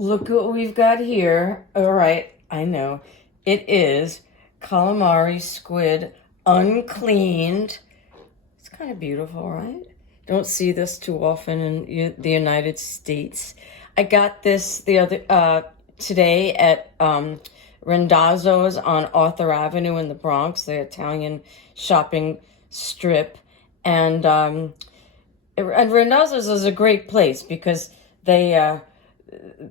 look what we've got here. All right, I know. It is calamari squid uncleaned. It's kind of beautiful, right? Don't see this too often in the United States. I got this today at Rendazzo's on Arthur Avenue in the Bronx, the Italian shopping strip, and Rendazzo's is a great place because they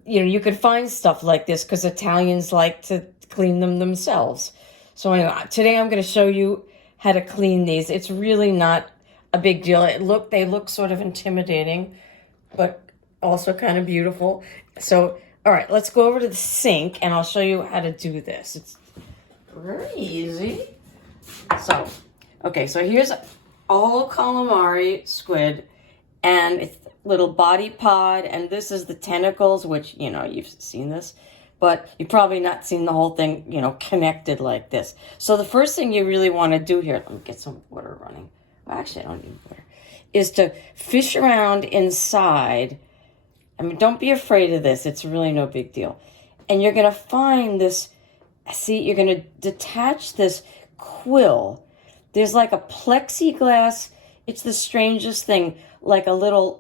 you could find stuff like this because Italians like to clean them themselves. So anyway, today I'm going to show you how to clean these. It's really not a big deal. They look sort of intimidating, but also kind of beautiful. So, all right, let's go over to the sink and I'll show you how to do this. It's very easy. So, okay, so here's all calamari squid, and it's little body pod, and this is the tentacles, which, you've seen this, but you've probably not seen the whole thing, connected like this. So the first thing you really want to do here, let me get some water running. Well, actually, I don't need water, is to fish around inside. I mean, don't be afraid of this. It's really no big deal. And you're going to find this, see, you're going to detach this quill. There's like a plexiglass, it's the strangest thing, like a little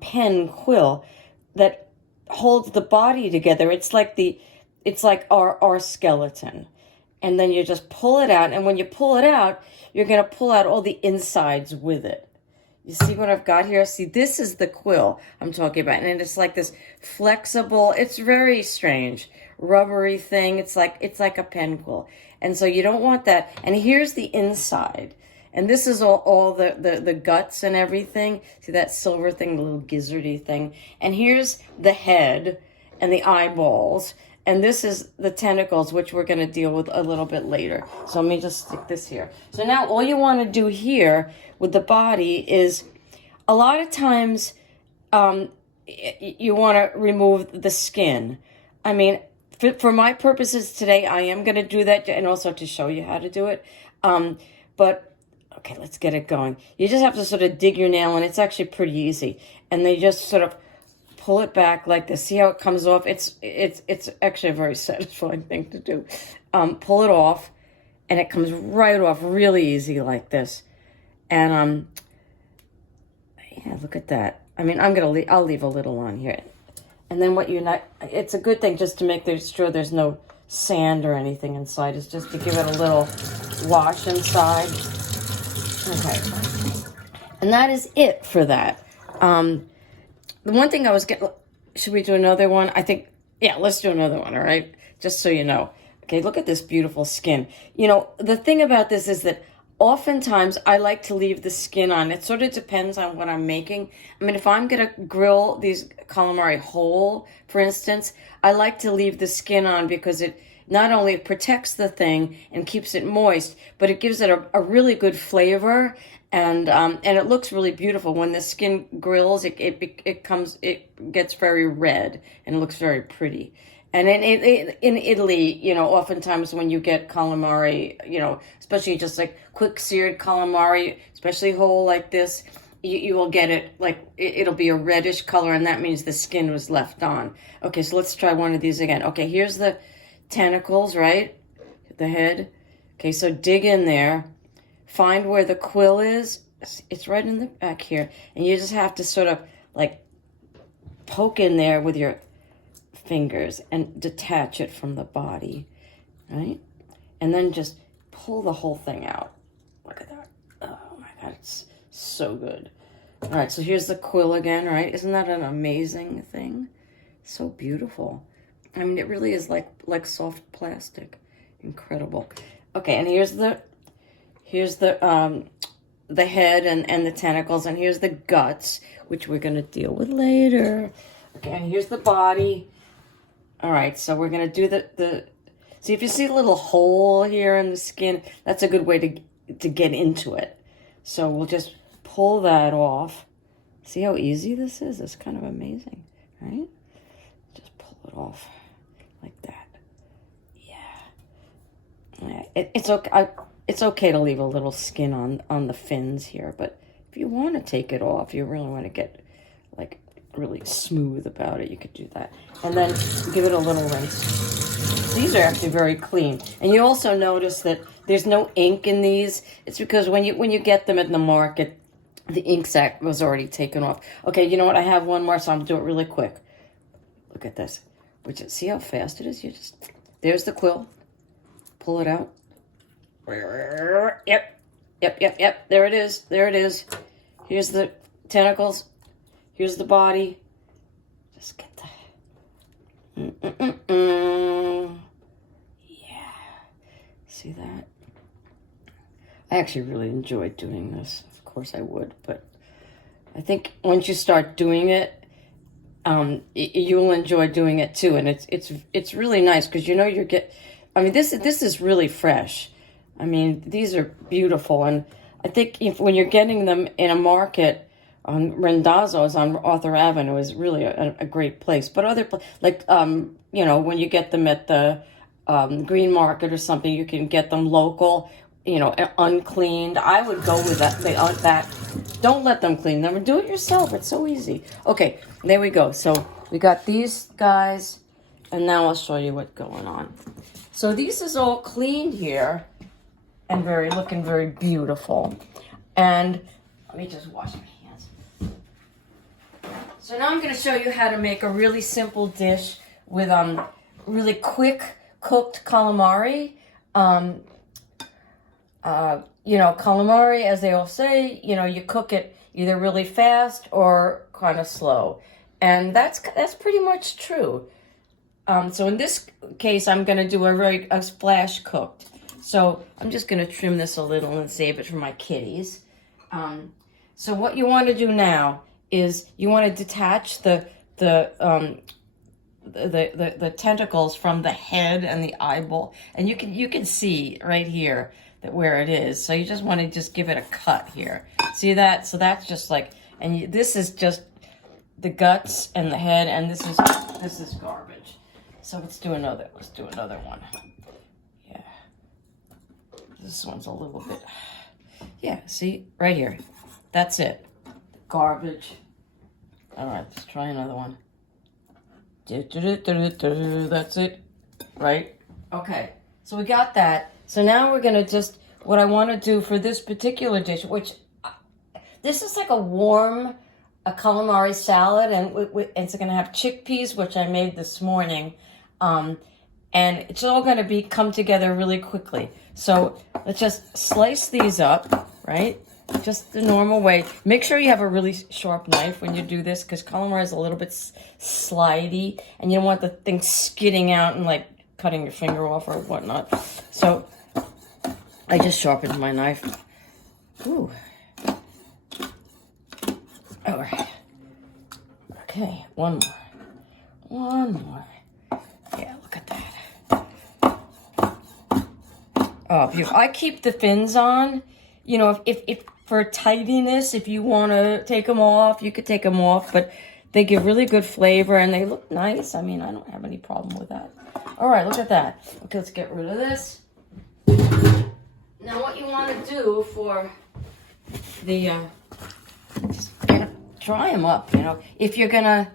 pen quill that holds the body together. It's like our skeleton. And then you just pull it out, and when you pull it out, you're going to pull out all the insides with it. You see what I've got here? See, this is the quill I'm talking about, and it's like this flexible, it's very strange, rubbery thing. It's like a pen quill. And so you don't want that. And here's the inside. And this is all the guts and everything. See that silver thing, the little gizzardy thing. And here's the head and the eyeballs. And this is the tentacles, which we're going to deal with a little bit later. So let me just stick this here. So now all you want to do here with the body is, a lot of times you want to remove the skin. I mean, for my purposes today, I am going to do that, and also to show you how to do it. But okay, let's get it going. You just have to sort of dig your nail, and it's actually pretty easy. And they just sort of pull it back like this. See how it comes off? It's actually a very satisfying thing to do. Pull it off, and it comes right off really easy like this. And yeah, look at that. I mean, I'll leave a little on here. And then it's a good thing just to make sure there's no sand or anything inside, is just to give it a little wash inside. Okay. And that is it for that. The one thing I was getting, should we do another one? I think, yeah, let's do another one, all right? Just so you know. Okay, look at this beautiful skin. The thing about this is that oftentimes I like to leave the skin on. It sort of depends on what I'm making. I mean, if I'm going to grill these calamari whole, for instance, I like to leave the skin on because it not only protects the thing and keeps it moist, but it gives it a really good flavor, and it looks really beautiful. When the skin grills, it gets very red and it looks very pretty. And in Italy, oftentimes when you get calamari, especially just like quick seared calamari, especially whole like this, you will get it it'll be a reddish color, and that means the skin was left on. Okay, so let's try one of these again. Okay, here's the tentacles, right? The head. Okay, so dig in there. Find where the quill is. It's right in the back here. And you just have to sort of like poke in there with your fingers and detach it from the body, right? And then just pull the whole thing out. Look at that. Oh my God, it's so good. All right, so here's the quill again, right? Isn't that an amazing thing? So beautiful. I mean, it really is like soft plastic. Incredible. Okay, and here's the head and the tentacles, and here's the guts, which we're going to deal with later. Okay, and here's the body. All right, so we're going to do see, if you see a little hole here in the skin, that's a good way to get into it. So we'll just pull that off. See how easy this is? It's kind of amazing, right? Just pull it off like that. Yeah. It's okay. It's okay to leave a little skin on the fins here, but if you want to take it off, you really want to get like really smooth about it, you could do that. And then give it a little rinse. These are actually very clean. And you also notice that there's no ink in these. It's because when you get them in the market, the ink sac was already taken off. Okay, you know what? I have one more, so I'm going to do it really quick. Look at this. See how fast it is? There's the quill. Pull it out. Yep. There it is. There it is. Here's the tentacles. Here's the body. Just get that. Yeah. See that? I actually really enjoyed doing this. Of course I would, but I think once you start doing it, you'll enjoy doing it too. And it's really nice because I mean, this is really fresh. I mean, these are beautiful, and I think when you're getting them in a market, Rendazzo's on Arthur Avenue is really a great place. But when you get them at the Green Market or something, you can get them local, uncleaned. I would go with that. Don't let them clean them. Do it yourself. It's so easy. Okay, there we go. So we got these guys, and now I'll show you what's going on. So these is all cleaned here and looking very beautiful. And let me just wash my hands. So now I'm going to show you how to make a really simple dish with really quick cooked calamari. Calamari, as they all say, you cook it either really fast or kind of slow. And that's pretty much true. So in this case, I'm going to do a flash cooked. So I'm just going to trim this a little and save it for my kitties. So what you want to do now is you want to detach the tentacles from the head and the eyeball, and you can see right here where it is. So you just want to give it a cut here. See that? So that's just this is just the guts and the head, and this is garbage. So let's do another one. Yeah. This one's a little bit, yeah, see, right here. That's it. Garbage. All right, let's try another one. That's it, right? Okay, so we got that. So now we're gonna what I wanna do for this particular dish, which, this is like a calamari salad, and it's gonna have chickpeas, which I made this morning. And it's all going to come together really quickly. So let's just slice these up, right? Just the normal way. Make sure you have a really sharp knife when you do this, because calamari is a little bit slidey, and you don't want the thing skidding out and cutting your finger off or whatnot. So I just sharpened my knife. Ooh. All right. Okay, one more. Yeah, look at that. Oh, beautiful. I keep the fins on. If for tidiness, if you want to take them off, you could take them off, but they give really good flavor and they look nice. I mean, I don't have any problem with that. All right, look at that. Okay, let's get rid of this. Now what you want to do for the, just dry them up, If you're going to,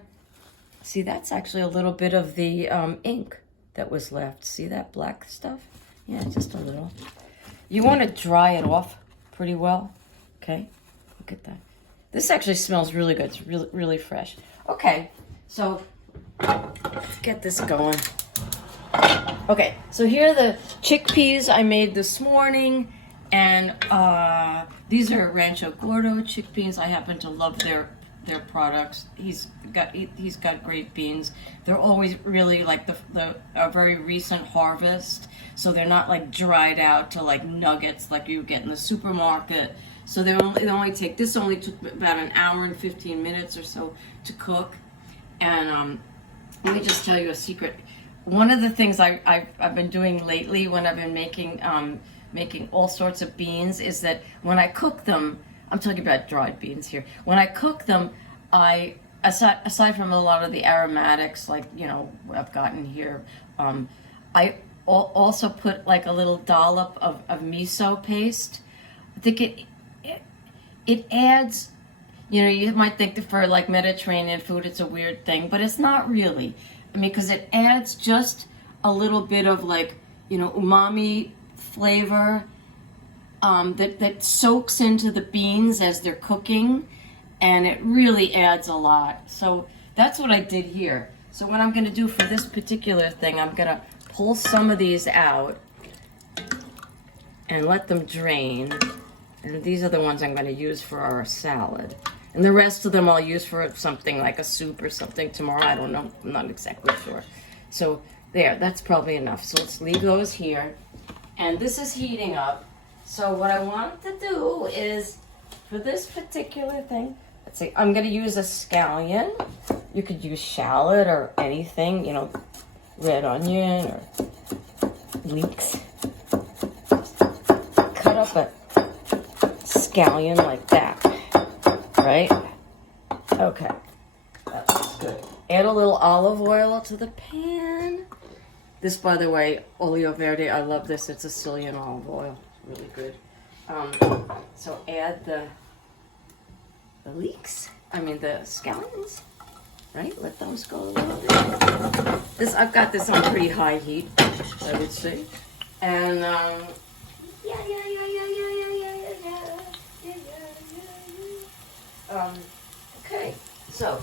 see, that's actually a little bit of the ink that was left. See that black stuff? Yeah, just a little. You want to dry it off pretty well. Okay, look at that. This actually smells really good. It's really, really fresh. Okay, so let's get this going. Okay, so here are the chickpeas I made this morning. And these are Rancho Gordo chickpeas. I happen to love their products. He's got great beans. They're always really a very recent harvest, so they're not dried out to nuggets like you get in the supermarket. So this only took about an hour and 15 minutes or so to cook. And let me just tell you a secret. One of the things I've been doing lately when I've been making all sorts of beans is that when I cook them, I'm talking about dried beans here. When I cook them, aside from a lot of the aromatics, I've gotten here, I also put a little dollop of miso paste. I think it adds You know, you might think that for like Mediterranean food, it's a weird thing, but it's not really. I mean, because it adds just a little bit of like, you know, umami flavor that soaks into the beans as they're cooking, and it really adds a lot. So that's what I did here. So what I'm going to do for this particular thing, I'm going to pull some of these out and let them drain. And these are the ones I'm going to use for our salad. And the rest of them I'll use for something like a soup or something tomorrow. I don't know. I'm not exactly sure. So there, that's probably enough. So let's leave those here. And this is heating up. So what I want to do is, for this particular thing, let's see, I'm going to use a scallion. You could use shallot or anything, you know, red onion or leeks. Cut up a scallion like that, right? Okay, that looks good. Add a little olive oil to the pan. This, by the way, olio verde, I love this. It's Sicilian olive oil. Really good. So add the leeks. I mean the scallions. Right? Let those go a little bit. This, I've got this on pretty high heat, I would say. And okay. So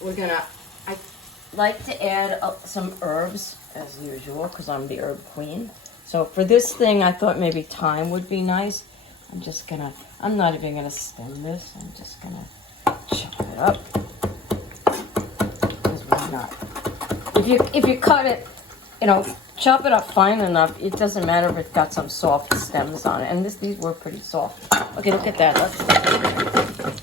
we're gonna. I like to add some herbs as usual because I'm the herb queen. So for this thing, I thought maybe thyme would be nice. I'm not even gonna stem this. I'm just gonna chop it up. Because why not? If you cut it, you know, chop it up fine enough, it doesn't matter if it's got some soft stems on it. And these were pretty soft. Okay, look at that.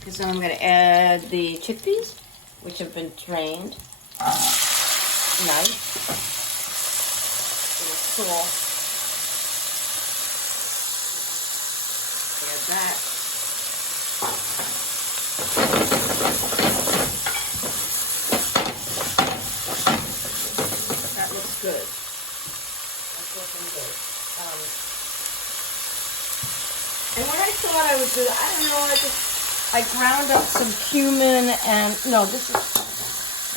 So I'm gonna add the chickpeas, which have been drained. Nice. A little salt. Add that. That looks good. That's looking good. And what I thought I would do, I don't know, I ground up some cumin and, no, this is,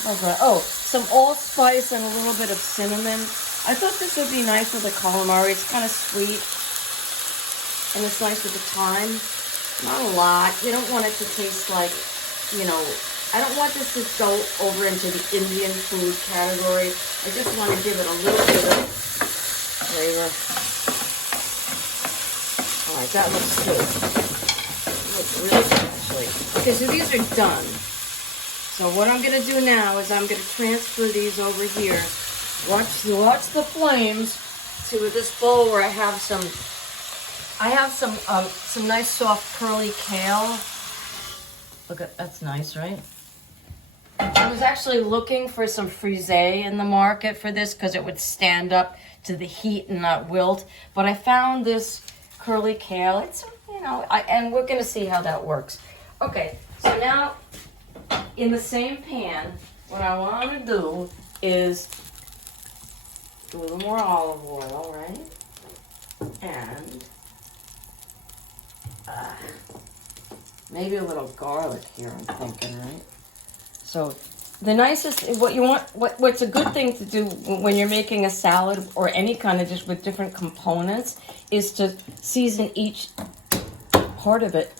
some allspice and a little bit of cinnamon. I thought this would be nice with the calamari. It's kind of sweet. And it's nice with the thyme. Not a lot. You don't want it to taste like, you know, I don't want this to go over into the Indian food category. I just want to give it a little bit of flavor. All right, that looks good. It looks really good, actually. Okay, so these are done. So what I'm going to do now is I'm going to transfer these over here. Watch the flames. See, with this bowl where I have some nice soft curly kale. Look at, that's nice, right? I was actually looking for some frisee in the market for this because it would stand up to the heat and not wilt. But I found this curly kale. It's, you know, and we're going to see how that works. Okay, so now in the same pan, what I want to do is do a little more olive oil, right? And maybe a little garlic here, I'm thinking, right? So the nicest, what's a good thing to do when you're making a salad or any kind of dish with different components is to season each part of it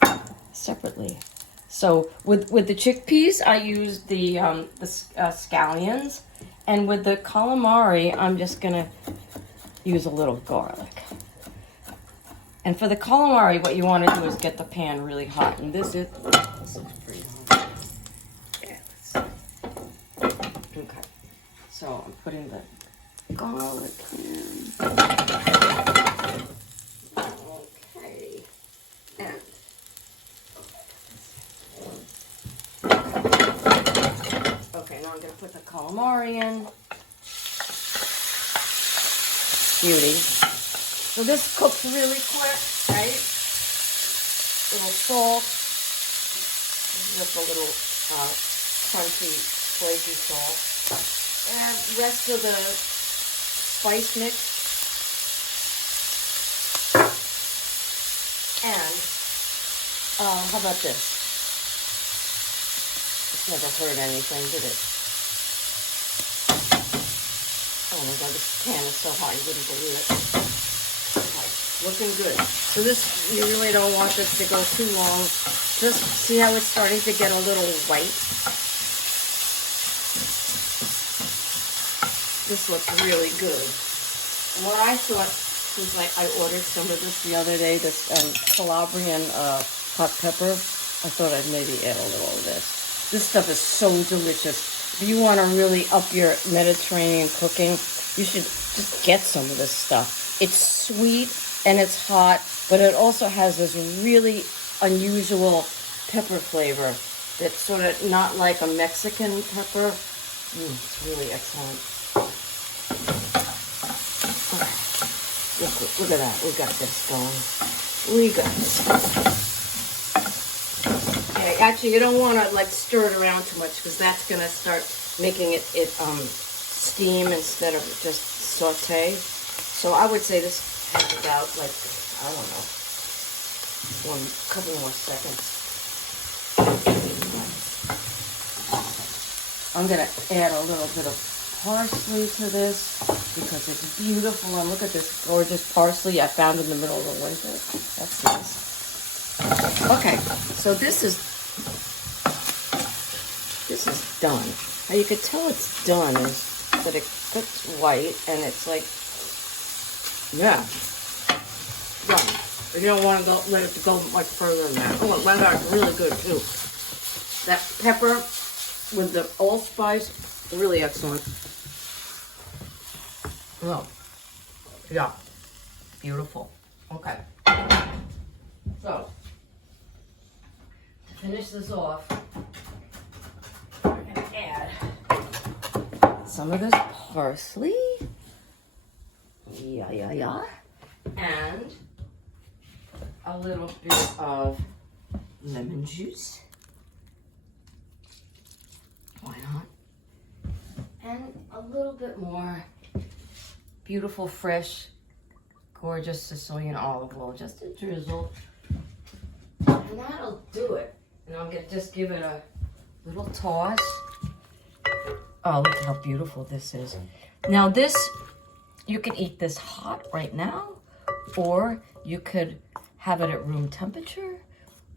separately. So with the chickpeas, I use the scallions, and with the calamari, I'm just gonna use a little garlic. And for the calamari, what you want to do is get the pan really hot. And this is pretty hot. Yeah, okay. So I'm putting the garlic in. Okay. And okay, now I'm going to put the calamari in. Beauty. So this cooks really quick, right? Little salt, just a little crunchy, flaky salt, and rest of the spice mix. And how about this? Never hurt anything, did it? Oh my God, this pan is so hot, you wouldn't believe it. Okay, looking good. So this, you really don't want this to go too long. Just see how it's starting to get a little white? This looks really good. And what I thought, since I ordered some of this the other day, this Calabrian hot pepper, I thought I'd maybe add a little of this. This stuff is so delicious. If you want to really up your Mediterranean cooking, you should just get some of this stuff. It's sweet and it's hot, but it also has this really unusual pepper flavor that's sort of not like a Mexican pepper. It's really excellent. Look at that. We got this going. We got this going. Okay, actually, you don't want to like stir it around too much because that's going to start making it steam instead of just saute. So I would say this has about like, I don't know, couple more seconds. I'm going to add a little bit of parsley to this because it's beautiful. And look at this gorgeous parsley I found in the middle of the winter. That's nice. Okay, so this is done. Now you could tell it's done is that it cooks white and it's like, yeah, done. But you don't want to let it go much further than that. Oh, well, that's really good too. That pepper with the allspice, really excellent. Oh, yeah, beautiful. Okay, so to finish this off, we're gonna add some of this parsley, and a little bit of lemon juice. Why not? And a little bit more beautiful, fresh, gorgeous Sicilian olive oil, just a drizzle. And that'll do it. And I'm gonna just give it a little toss. Oh, look how beautiful this is. Now this, you can eat this hot right now, or you could have it at room temperature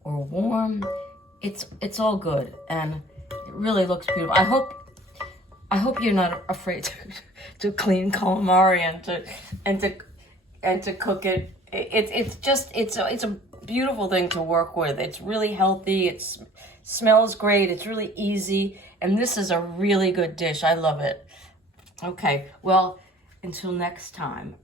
or warm. It's all good, and it really looks beautiful. I hope you're not afraid to clean calamari and to cook it. It's a beautiful thing to work with. It's really healthy. It smells great. It's really easy, and this is a really good dish. I love it. Okay, well, until next time.